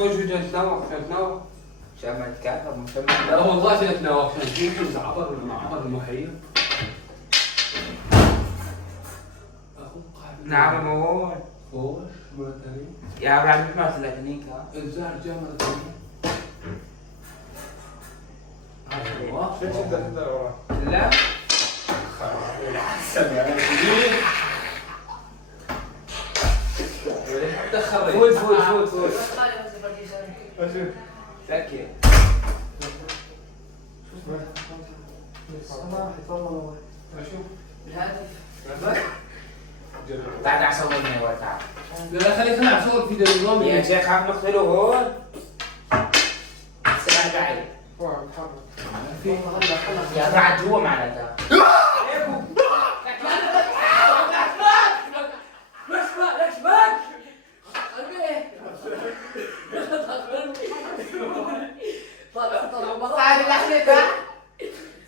فوق شو تنوع عشان ما تتكعبل مش لا والله عشان اتناوى عشان تشوف عبر المحيط. نعم موال خوش مرة ثانية. يا عبد العزيز ما سلكنيك ها ارجع مرة ثانية. شو تبدأ ورا؟ لا دخل فوت اشوف سكر اشوف تعال اصور لنا تعال لا خلينا نصور فيديو نظامي. يا شيخ عم نقتله هون سمع قاعد فوق تحرك يا قاعد جوا معناتها طالع